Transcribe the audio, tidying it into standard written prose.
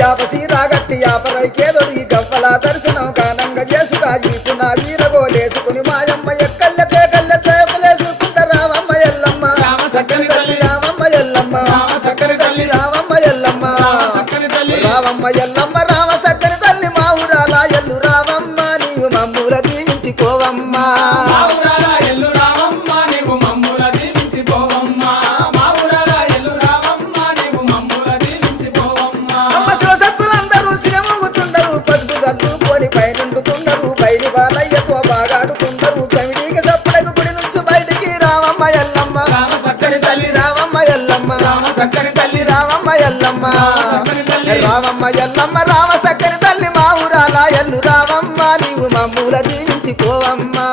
యాపసి రాగట్టి యాపరైకేదొడి గవ్వల దర్శనం కానంగా చేసుగా ఈపు నా వీరగోలేసుకుని మాయమ్మ ఎక్కల్లకే కళ్ళ చేపలేసుకుంట రావమ్మ ఎల్లమ్మ చక్కని తల్లి రావమ్మ ఎల్లమ్మ చక్కని తల్లి రావమ్మ ఎల్లమ్మ చక్కని తల్లి రావమ్మ ఎల్లమ్మ రామ సక్కని తల్లి మా ఊరాల ఎల్లు రావమ్మ నీవు మమ్ముల దీవించిపోవమ్మా మా ఊరాల ఎల్లు రావమ్మ నీవు మమ్ముల దీవించిపోవమ్మా మా ఊరాల ఎల్లు రావమ్మ నీవు మమ్ముల దీవించిపోవమ్మా అమ్మ శివసత్తులందరూ సిరమూగుతుండరు పసుపు చల్లుకొని పైనుండుతుండరు బయలు బాలయ్యతో బాగాడుతుండరు చమిడికి సప్పుడకు గుడి నుంచి బయటికి రావమ్మ ఎల్లమ్మ రామ చక్కని తల్లి రావమ్మ ఎల్లమ్మ రామ చక్కని తల్లి రావమ్మ ఎల్లమ్మ చక్కని తల్లి రావమ్మ ఎల్లమ్మ రామ సక్కని తల్లి మా ఊరాల ఎల్లు రావమ్మ నీవు మమ్ముల దీవించిపోవమ్మా